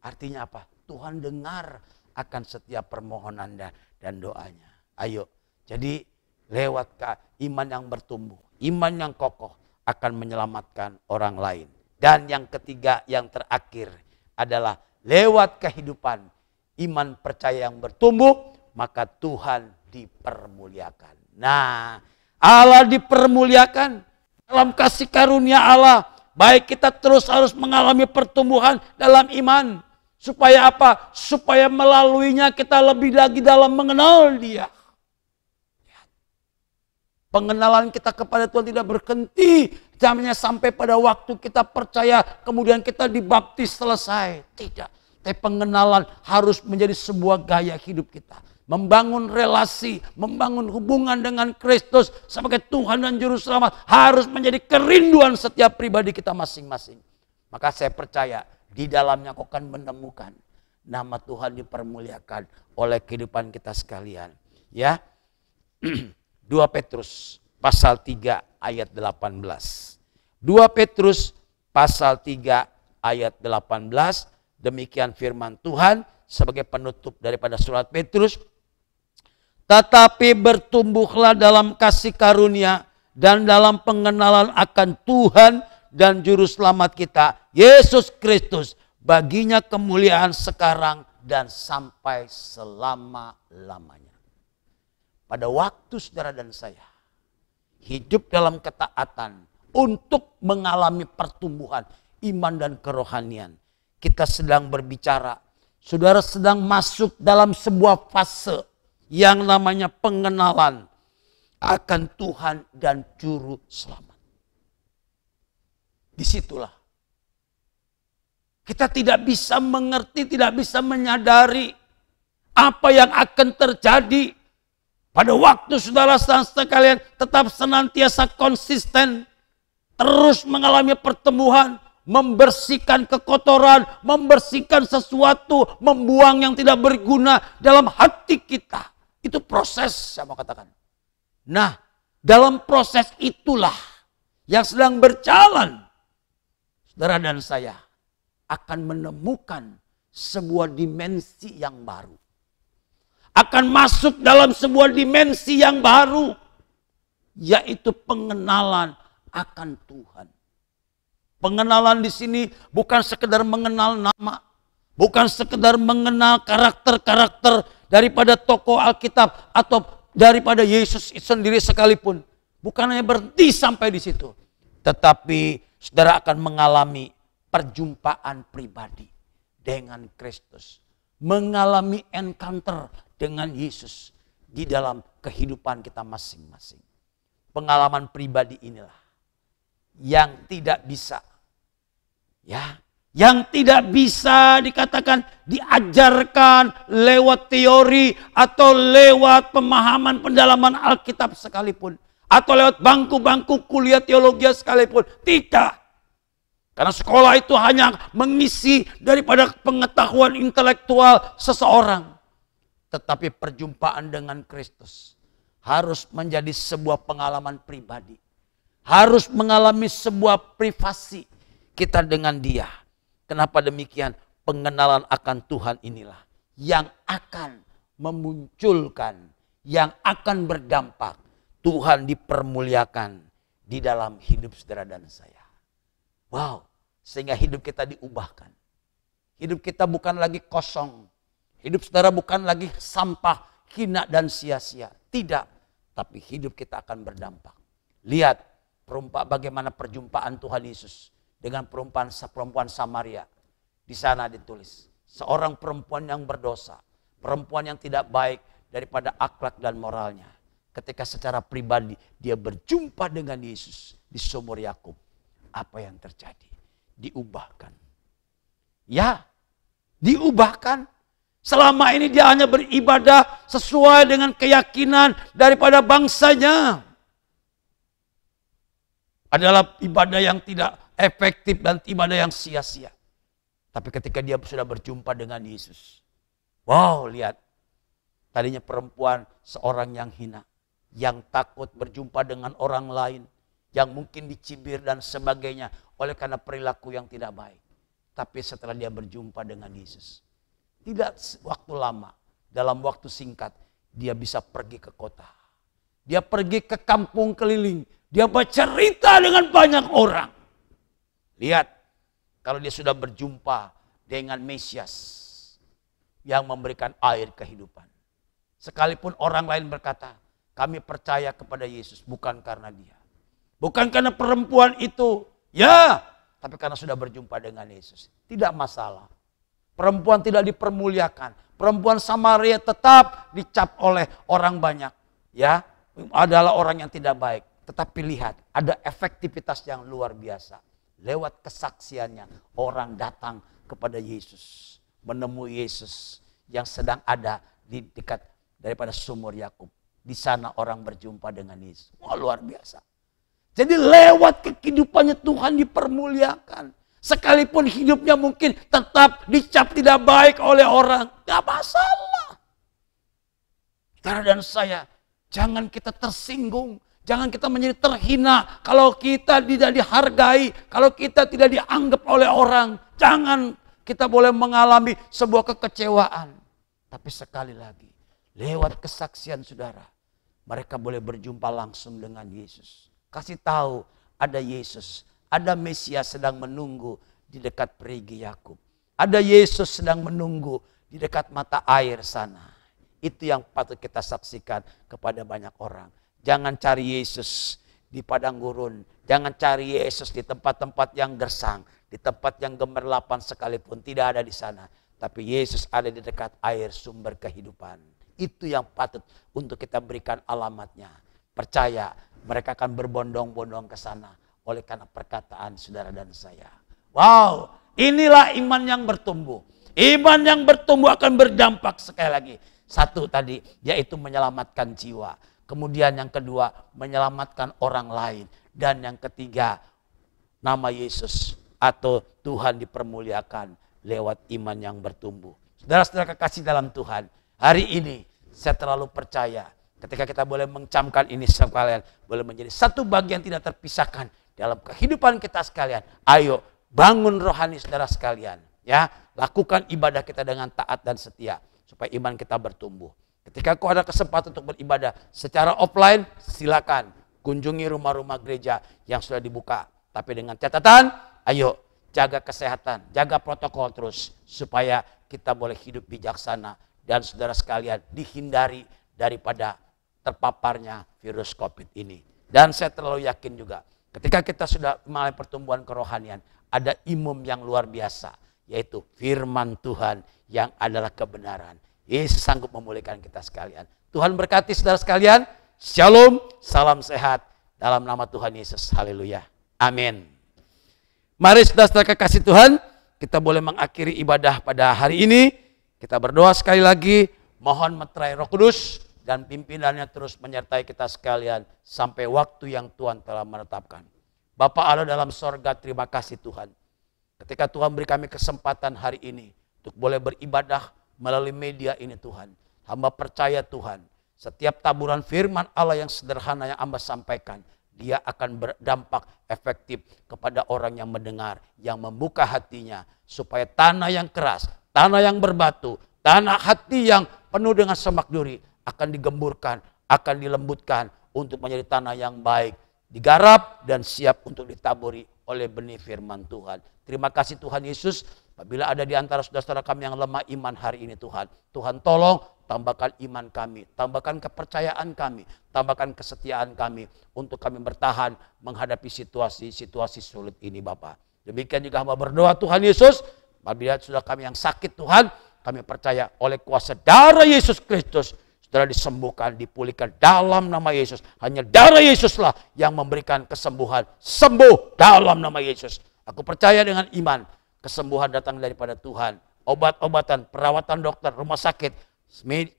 artinya apa? Tuhan dengar akan setiap permohonan dan doanya. Ayo, jadi lewat iman yang bertumbuh, iman yang kokoh akan menyelamatkan orang lain. Dan yang ketiga, yang terakhir adalah lewat kehidupan iman percaya yang bertumbuh, maka Tuhan dipermuliakan. Nah, Allah dipermuliakan dalam kasih karunia Allah. Baik kita terus harus mengalami pertumbuhan dalam iman. Supaya apa? Supaya melaluinya kita lebih lagi dalam mengenal Dia. Pengenalan kita kepada Tuhan tidak berhenti. Jamnya sampai pada waktu kita percaya, kemudian kita dibaptis selesai. Tidak. Tapi pengenalan harus menjadi sebuah gaya hidup kita. Membangun relasi, membangun hubungan dengan Kristus sebagai Tuhan dan Juru Selamat harus menjadi kerinduan setiap pribadi kita masing-masing. Maka saya percaya di dalamnya kau akan menemukan nama Tuhan dipermuliakan oleh kehidupan kita sekalian. Ya, 2 Petrus pasal 3 ayat 18. 2 Petrus pasal 3 ayat 18. Demikian firman Tuhan sebagai penutup daripada surat Petrus. Tetapi bertumbuhlah dalam kasih karunia dan dalam pengenalan akan Tuhan dan Juru Selamat kita, Yesus Kristus. Baginya kemuliaan sekarang dan sampai selama-lamanya. Pada waktu saudara dan saya hidup dalam ketaatan untuk mengalami pertumbuhan iman dan kerohanian, kita sedang berbicara, saudara sedang masuk dalam sebuah fase yang namanya pengenalan akan Tuhan dan Juru Selamat. Disitulah kita tidak bisa mengerti, tidak bisa menyadari apa yang akan terjadi pada waktu saudara sekalian tetap senantiasa konsisten, terus mengalami pertumbuhan, membersihkan kekotoran, membersihkan sesuatu, membuang yang tidak berguna dalam hati kita. Itu proses, saya mau katakan. Nah, dalam proses itulah yang sedang berjalan, saudara dan saya akan menemukan sebuah dimensi yang baru. Akan masuk dalam sebuah dimensi yang baru, yaitu pengenalan akan Tuhan. Pengenalan di sini bukan sekedar mengenal nama, bukan sekedar mengenal karakter-karakter daripada tokoh Alkitab atau daripada Yesus sendiri sekalipun. Bukan hanya berhenti sampai di situ. Tetapi saudara akan mengalami perjumpaan pribadi dengan Kristus. Mengalami encounter dengan Yesus di dalam kehidupan kita masing-masing. Pengalaman pribadi inilah yang tidak bisa, yang tidak bisa dikatakan diajarkan lewat teori atau lewat pemahaman pendalaman Alkitab sekalipun. Atau lewat bangku-bangku kuliah teologi sekalipun. Tidak. Karena sekolah itu hanya mengisi daripada pengetahuan intelektual seseorang. Tetapi perjumpaan dengan Kristus harus menjadi sebuah pengalaman pribadi. Harus mengalami sebuah privasi kita dengan Dia. Kenapa demikian? Pengenalan akan Tuhan inilah yang akan memunculkan, yang akan berdampak. Tuhan dipermuliakan di dalam hidup saudara dan saya. Wow, sehingga hidup kita diubahkan. Hidup kita bukan lagi kosong. Hidup saudara bukan lagi sampah, hina dan sia-sia. Tidak, tapi hidup kita akan berdampak. Lihat bagaimana perjumpaan Tuhan Yesus dengan perempuan Samaria. Di sana ditulis, seorang perempuan yang berdosa, perempuan yang tidak baik daripada akhlak dan moralnya. Ketika secara pribadi dia berjumpa dengan Yesus di sumur Yakub, apa yang terjadi? Diubahkan. Ya, diubahkan. Selama ini dia hanya beribadah sesuai dengan keyakinan daripada bangsanya. Adalah ibadah yang tidak efektif dan ibadah yang sia-sia. Tapi ketika dia sudah berjumpa dengan Yesus. Wow, lihat. Tadinya perempuan seorang yang hina. Yang takut berjumpa dengan orang lain. Yang mungkin dicibir dan sebagainya. Oleh karena perilaku yang tidak baik. Tapi setelah dia berjumpa dengan Yesus. Tidak waktu lama. Dalam waktu singkat. Dia bisa pergi ke kota. Dia pergi ke kampung keliling. Dia bercerita dengan banyak orang. Lihat, kalau dia sudah berjumpa dengan Mesias yang memberikan air kehidupan. Sekalipun orang lain berkata, kami percaya kepada Yesus bukan karena dia. Bukan karena perempuan itu. Ya, tapi karena sudah berjumpa dengan Yesus. Tidak masalah. Perempuan tidak dipermuliakan. Perempuan Samaria tetap dicap oleh orang banyak. Ya, adalah orang yang tidak baik. Tetapi lihat, ada efektivitas yang luar biasa. Lewat kesaksiannya, orang datang kepada Yesus. Menemui Yesus yang sedang ada di dekat daripada sumur Yakub. Di sana orang berjumpa dengan Yesus. Wah, luar biasa. Jadi lewat kehidupannya Tuhan dipermuliakan. Sekalipun hidupnya mungkin tetap dicap tidak baik oleh orang. Gak masalah. Saudara dan saya, jangan kita tersinggung. Jangan kita menjadi terhina kalau kita tidak dihargai, kalau kita tidak dianggap oleh orang. Jangan kita boleh mengalami sebuah kekecewaan. Tapi sekali lagi, lewat kesaksian saudara, mereka boleh berjumpa langsung dengan Yesus. Kasih tahu ada Yesus, ada Mesias sedang menunggu di dekat perigi Yakub. Ada Yesus sedang menunggu di dekat mata air sana. Itu yang patut kita saksikan kepada banyak orang. Jangan cari Yesus di padang gurun. Jangan cari Yesus di tempat-tempat yang gersang. Di tempat yang gemerlapan sekalipun. Tidak ada di sana. Tapi Yesus ada di dekat air sumber kehidupan. Itu yang patut untuk kita berikan alamatnya. Percaya mereka akan berbondong-bondong ke sana. Oleh karena perkataan saudara dan saya. Wow, inilah iman yang bertumbuh. Iman yang bertumbuh akan berdampak sekali lagi. Satu tadi, yaitu menyelamatkan jiwa. Kemudian yang kedua, menyelamatkan orang lain. Dan yang ketiga, nama Yesus atau Tuhan dipermuliakan lewat iman yang bertumbuh. Saudara-saudara kekasih dalam Tuhan, hari ini saya terlalu percaya ketika kita boleh mencamkan ini sekalian, boleh menjadi satu bagian tidak terpisahkan dalam kehidupan kita sekalian. Ayo bangun rohani saudara sekalian. Ya, lakukan ibadah kita dengan taat dan setia supaya iman kita bertumbuh. Ketika kau ada kesempatan untuk beribadah secara offline, silakan kunjungi rumah-rumah gereja yang sudah dibuka. Tapi dengan catatan, ayo jaga kesehatan, jaga protokol terus. Supaya kita boleh hidup bijaksana. Dan saudara sekalian dihindari daripada terpaparnya virus COVID ini. Dan saya terlalu yakin juga, ketika kita sudah mulai pertumbuhan kerohanian, ada imum yang luar biasa. Yaitu firman Tuhan yang adalah kebenaran. Yesus sanggup memulihkan kita sekalian. Tuhan berkati saudara sekalian. Shalom, salam sehat. Dalam nama Tuhan Yesus. Haleluya. Amin. Mari saudara-saudara kekasih Tuhan. Kita boleh mengakhiri ibadah pada hari ini. Kita berdoa sekali lagi. Mohon meterai Roh Kudus. Dan pimpinannya terus menyertai kita sekalian. Sampai waktu yang Tuhan telah menetapkan. Bapa Allah dalam sorga, terima kasih Tuhan. Ketika Tuhan beri kami kesempatan hari ini. Untuk boleh beribadah melalui media ini Tuhan. Hamba percaya Tuhan. Setiap taburan firman Allah yang sederhana yang hamba sampaikan. Dia akan berdampak efektif kepada orang yang mendengar. Yang membuka hatinya. Supaya tanah yang keras, tanah yang berbatu, tanah hati yang penuh dengan semak duri. Akan digemburkan, akan dilembutkan. Untuk menjadi tanah yang baik. Digarap dan siap untuk ditaburi oleh benih firman Tuhan. Terima kasih Tuhan Yesus. Apabila ada di antara saudara-saudara kami yang lemah iman hari ini Tuhan. Tuhan tolong tambahkan iman kami. Tambahkan kepercayaan kami. Tambahkan kesetiaan kami. Untuk kami bertahan menghadapi situasi-situasi sulit ini Bapak. Demikian juga hamba berdoa Tuhan Yesus. Apabila saudara kami yang sakit Tuhan. Kami percaya oleh kuasa darah Yesus Kristus. Saudara disembuhkan, dipulihkan dalam nama Yesus. Hanya darah Yesuslah yang memberikan kesembuhan. Sembuh dalam nama Yesus. Aku percaya dengan iman. Kesembuhan datang daripada Tuhan obat-obatan, perawatan dokter, rumah sakit,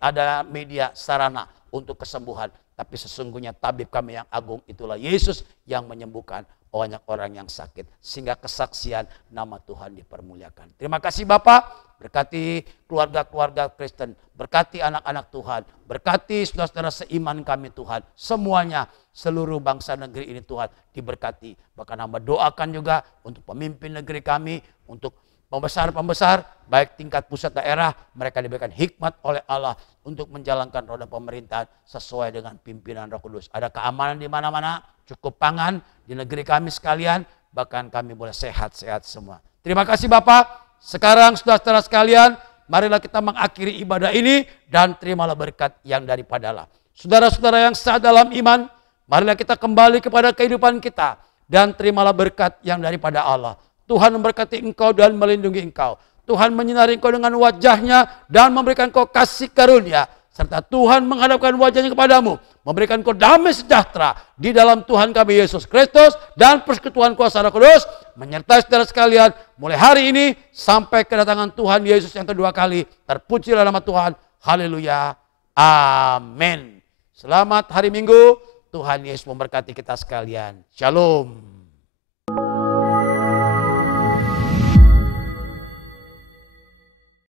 ada media sarana untuk kesembuhan. Tapi sesungguhnya tabib kami yang agung itulah Yesus yang menyembuhkan banyak orang yang sakit. Sehingga kesaksian nama Tuhan dipermuliakan. Terima kasih Bapak, berkati keluarga-keluarga Kristen, berkati anak-anak Tuhan, berkati saudara-saudara seiman kami Tuhan. Semuanya, seluruh bangsa negeri ini Tuhan diberkati. Bahkan hamba doakan juga untuk pemimpin negeri kami, untuk pembesar-pembesar, baik tingkat pusat daerah, mereka diberikan hikmat oleh Allah untuk menjalankan roda pemerintahan sesuai dengan pimpinan Roh Kudus. Ada keamanan di mana-mana, cukup pangan di negeri kami sekalian, bahkan kami boleh sehat-sehat semua. Terima kasih Bapak. Sekarang saudara-saudara sekalian, marilah kita mengakhiri ibadah ini dan terimalah berkat yang daripada Allah. Saudara-saudara yang sah dalam iman, marilah kita kembali kepada kehidupan kita dan terimalah berkat yang daripada Allah. Tuhan memberkati engkau dan melindungi engkau. Tuhan menyinari engkau dengan wajahnya dan memberikan engkau kasih karunia. Serta Tuhan menghadapkan wajahnya kepadamu, memberikan engkau damai sejahtera di dalam Tuhan kami Yesus Kristus dan persekutuan kuasa Roh Kudus menyertai saudara sekalian mulai hari ini sampai kedatangan Tuhan Yesus yang kedua kali. Terpujilah nama Tuhan. Haleluya. Amin. Selamat hari Minggu. Tuhan Yesus memberkati kita sekalian. Shalom.